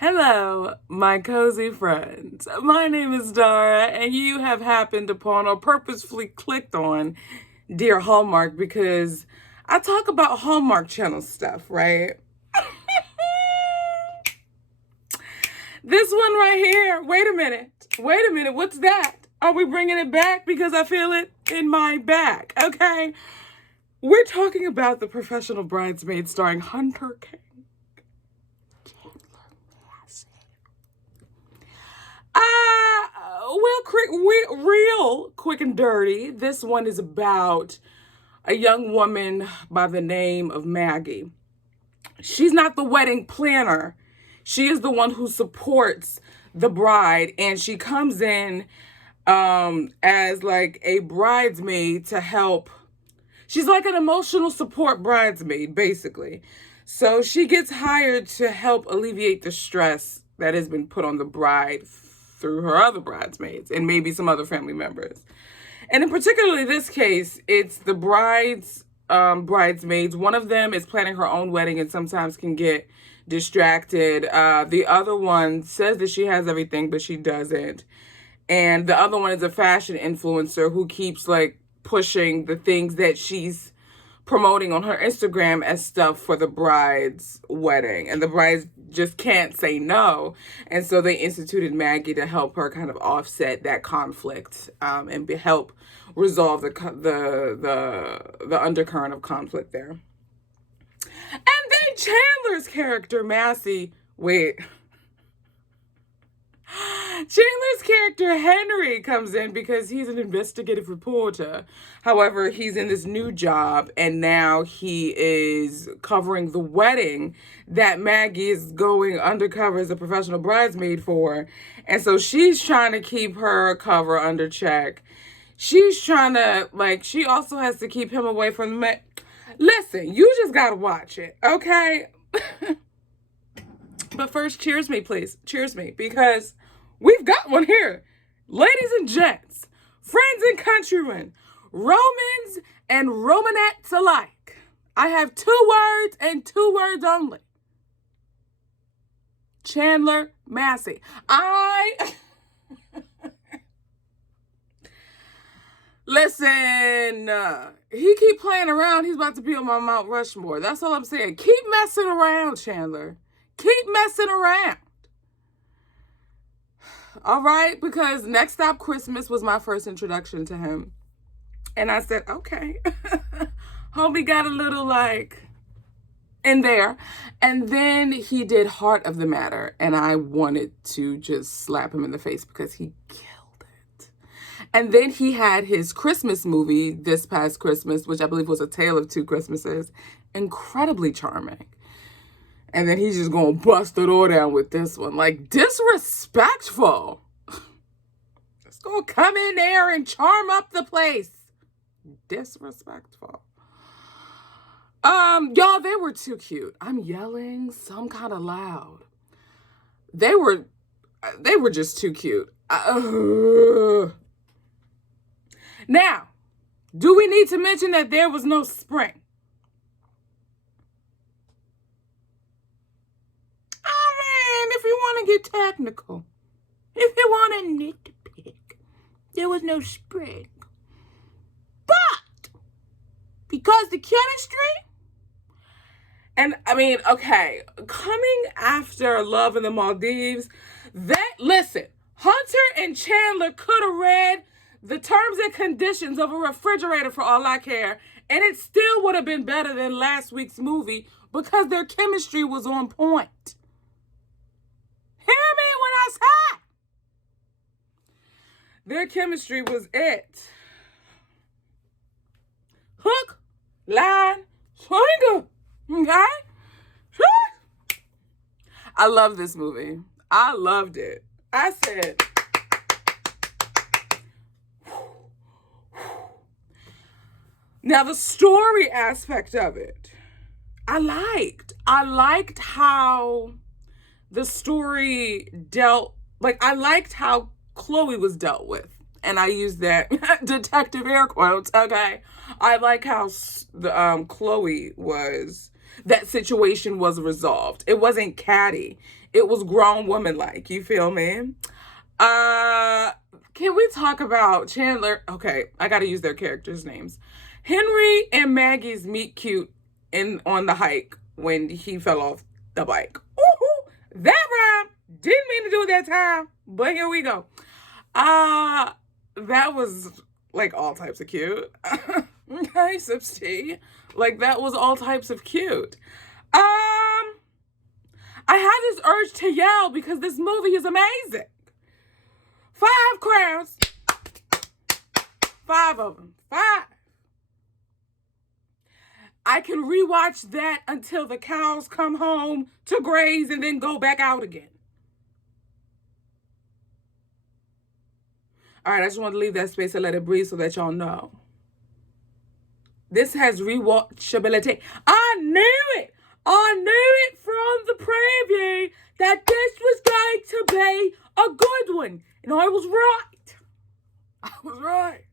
Hello, my cozy friends. My name is Dara, and you have happened upon or purposefully clicked on Dear Hallmark because I talk about Hallmark Channel stuff, right? This one right here. Wait a minute. What's that? Are we bringing it back? Because I feel it in my back, okay? We're talking about The Professional Bridesmaid starring Hunter King. Real quick and dirty. This one is about a young woman by the name of Maggie. She's not the wedding planner. She is the one who supports the bride, and she comes in as like a bridesmaid to help. She's like an emotional support bridesmaid, basically. So she gets hired to help alleviate the stress that has been put on the bride through her other bridesmaids and maybe some other family members. And in particularly this case, it's the bridesmaids. One of them is planning her own wedding and sometimes can get distracted. The other one says that she has everything, but she doesn't. And the other one is a fashion influencer who keeps like pushing the things that she's promoting on her Instagram as stuff for the bride's wedding. And the brides just can't say no. And so they instituted Maggie to help her kind of offset that conflict and help resolve the undercurrent of conflict there. And then Chandler's character, Massey, Chandler's character, Henry, comes in because he's an investigative reporter. However, he's in this new job, and now he is covering the wedding that Maggie is going undercover as a professional bridesmaid for. And so she's trying to keep her cover under check. She's trying to, she also has to keep him away from the Listen, you just gotta watch it, okay? But first, cheers me, please. Cheers me, because we've got one here. Ladies and gents, friends and countrymen, Romans and Romanettes alike. I have 2 words and 2 words only. Chandler Massey. Listen, he keep playing around. He's about to be on my Mount Rushmore. That's all I'm saying. Keep messing around, Chandler. Keep messing around. All right, because Next Stop Christmas was my first introduction to him. And I said, okay. Homie got a little in there. And then he did Heart of the Matter. And I wanted to just slap him in the face because he killed it. And then he had his Christmas movie this past Christmas, which I believe was A Tale of Two Christmases. Incredibly charming. And then he's just going to bust it all down with this one. Disrespectful. Just going to come in there and charm up the place. Disrespectful. Y'all, they were too cute. I'm yelling some kind of loud. They were just too cute. Now, do we need to mention that there was no spring? If you want to get technical, if you want to nitpick, there was no spring. But because the chemistry, and okay, coming after Love in the Maldives, listen, Hunter and Chandler could have read the terms and conditions of a refrigerator for all I care, and it still would have been better than last week's movie because their chemistry was on point. Hear me when I say their chemistry was it. Hook, line, sinker. Okay? I love this movie. I loved it. I said, now the story aspect of it, I liked how the story I liked how Chloe was dealt with. And I use that detective air quotes, okay? I like how Chloe was that situation was resolved. It wasn't catty. It was grown woman-like. You feel me? Can we talk about Chandler? Okay, I gotta use their characters' names. Henry and Maggie's meet cute on the hike when he fell off the bike. Ooh, that rhyme. Didn't mean to do it that time, but here we go. That was like all types of cute. Okay, sips tea. Like that was all types of cute. I had this urge to yell because this movie is amazing. 5 crowns. 5 of them. 5. I can rewatch that until the cows come home to graze and then go back out again. All right, I just want to leave that space and let it breathe so that y'all know. This has rewatchability. I knew it. I knew it from the preview that this was going to be a good one. And I was right. I was right.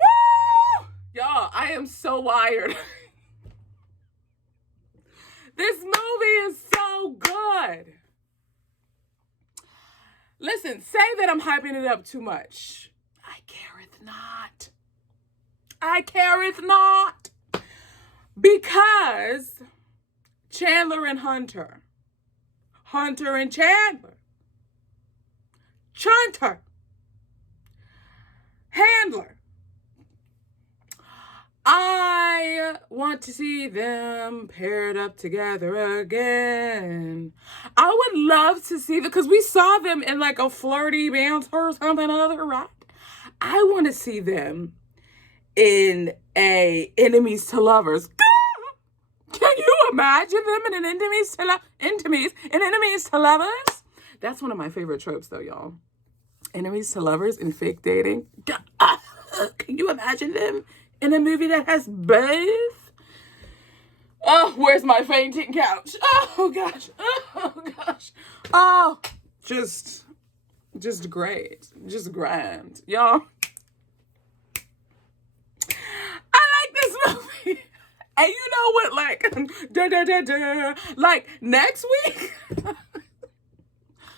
Woo! Y'all, I am so wired. This movie is so good. Listen, say that I'm hyping it up too much. I careth not. I careth not. Because Chandler and Hunter. Hunter and Chandler. Chunter. Handler. I want to see them paired up together again. I would love to see them because we saw them in like a flirty banter or something or other, right? I want to see them in a enemies to lovers. Can you imagine them in an enemies to lovers? That's one of my favorite tropes though, y'all. Enemies to lovers and fake dating. Can you imagine them in a movie that has both? Oh, where's my fainting couch? Oh gosh. Oh gosh. Oh, just great. Just grand. Y'all. I like this movie. And you know what, like, like next week,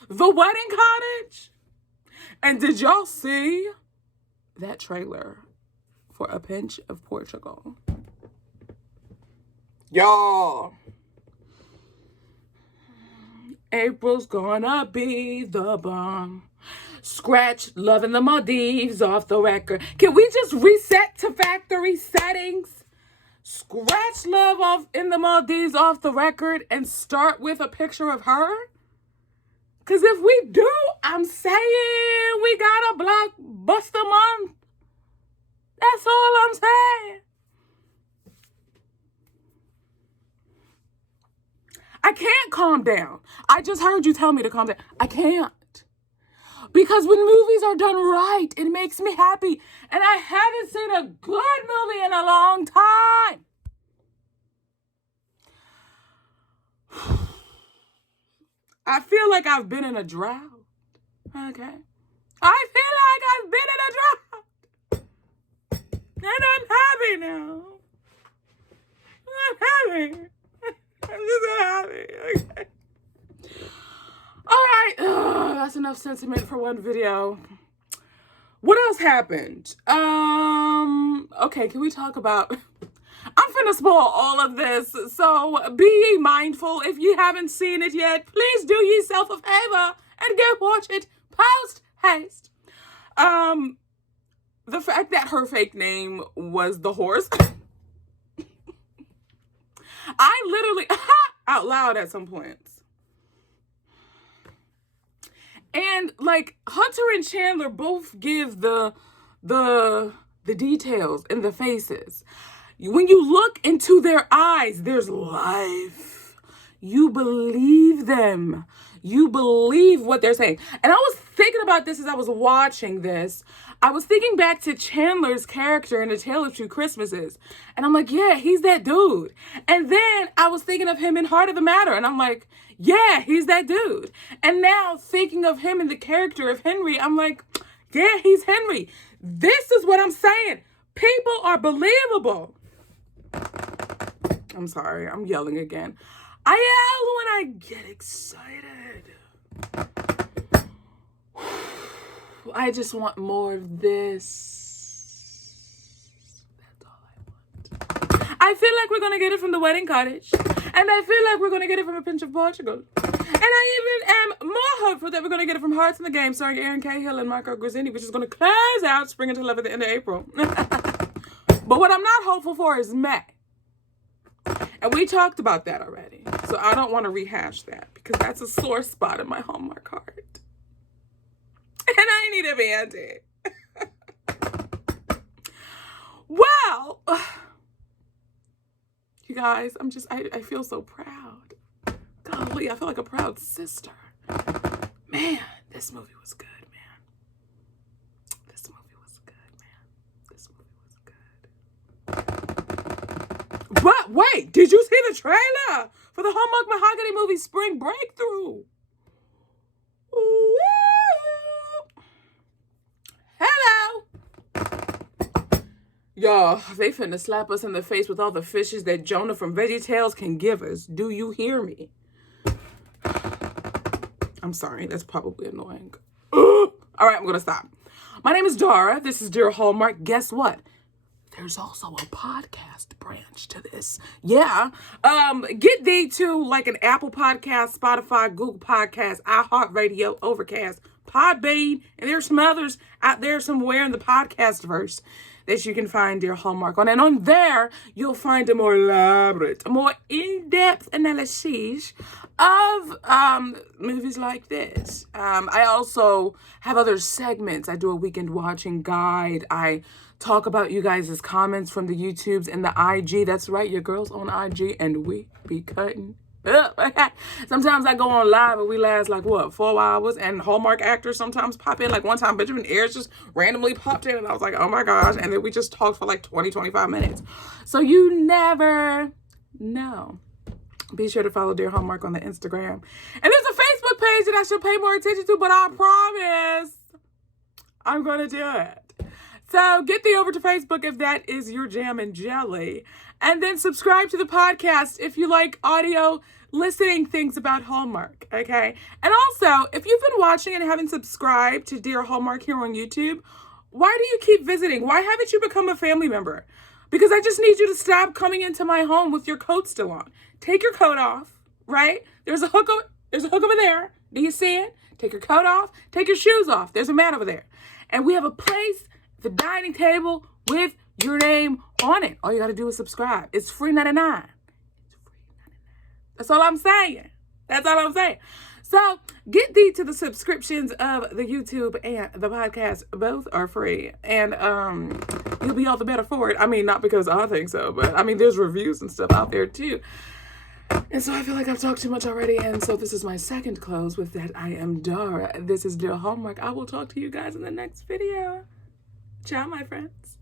The Wedding Cottage. And did y'all see that trailer for A Pinch of Portugal? Y'all. April's gonna be the bomb. Scratch Love in the Maldives off the record. Can we just reset to factory settings? Scratch Love off in the Maldives off the record and start with a picture of her? Because if we do, I'm saying we got a blockbuster month. That's all I'm saying. I can't calm down. I just heard you tell me to calm down. I can't. Because when movies are done right, it makes me happy. And I haven't seen a good movie in a long time. I feel like I've been in a drought. Okay. I feel like I've been in a drought. And I'm happy now. I'm happy. I'm just so happy. Okay. All right. That's enough sentiment for one video. What else happened? Okay, can we talk about... I'm finna spoil all of this, so be ye mindful. If you haven't seen it yet, please do yourself a favor and go watch it post haste. The fact that her fake name was the horse. I literally out loud at some points. And like Hunter and Chandler both give the details in the faces. When you look into their eyes, there's life. You believe them. You believe what they're saying. And I was thinking about this as I was watching this. I was thinking back to Chandler's character in A Tale of Two Christmases. And I'm like, yeah, he's that dude. And then I was thinking of him in Heart of the Matter. And I'm like, yeah, he's that dude. And now thinking of him in the character of Henry, I'm like, yeah, he's Henry. This is what I'm saying. People are believable. I'm sorry, I'm yelling again. I yell when I get excited. I just want more of this. That's all I want. I feel like we're going to get it from the wedding cottage. And I feel like we're going to get it from a pinch of Portugal. And I even am more hopeful that we're going to get it from Hearts in the Game, starring Aaron Cahill and Marco Grazzini, which is going to close out Spring until Love at the end of April. But what I'm not hopeful for is May. And we talked about that already. So I don't want to rehash that because that's a sore spot in my Hallmark heart. And I need a Band-Aid. Well, you guys, I feel so proud. Golly, I feel like a proud sister. Man, this movie was good, man. This movie was good, man. This movie was good. But wait, did you see the trailer for the Hallmark Mahogany movie Spring Breakthrough? Ooh. Hello. Y'all, they finna slap us in the face with all the fishes that Jonah from VeggieTales can give us. Do you hear me? I'm sorry, that's probably annoying. Ugh. All right, I'm gonna stop. My name is Dara. This is Dear Hallmark. Guess what? There's also a podcast branch to this. Yeah. Get thee to like an Apple Podcast, Spotify, Google Podcast, iHeartRadio, Overcast, Podbean, and there's some others out there somewhere in the podcast verse that you can find Dear Hallmark on. And on there, you'll find a more elaborate, a more in-depth analysis of movies like this. I also have other segments. I do a weekend watching guide. I talk about you guys' comments from the YouTubes and the IG. That's right, your girl's on IG, and we be cutting up. Sometimes I go on live and we last like, what, 4 hours? And Hallmark actors sometimes pop in. Like one time, Benjamin Ayers just randomly popped in and I was like, oh my gosh. And then we just talked for like 20, 25 minutes. So you never know. Be sure to follow Dear Hallmark on the Instagram. And there's a Facebook page that I should pay more attention to, but I promise I'm going to do it. So get thee over to Facebook if that is your jam and jelly. And then subscribe to the podcast if you like audio listening things about Hallmark, okay? And also, if you've been watching and haven't subscribed to Dear Hallmark here on YouTube, why do you keep visiting? Why haven't you become a family member? Because I just need you to stop coming into my home with your coat still on. Take your coat off, right? There's a hook over there. Do you see it? Take your coat off. Take your shoes off. There's a mat over there. And we have a place, the dining table, with your name on it. All you got to do is subscribe. It's free 99. It's free 99. That's all I'm saying. That's all I'm saying. So get thee to the subscriptions of the YouTube and the podcast. Both are free. And you'll be all the better for it. I mean, not because I think so, but I mean, there's reviews and stuff out there too. And so I feel like I've talked too much already. And so this is my second close with that. I am Dara. This is Dear Hallmark. I will talk to you guys in the next video. Ciao, my friends.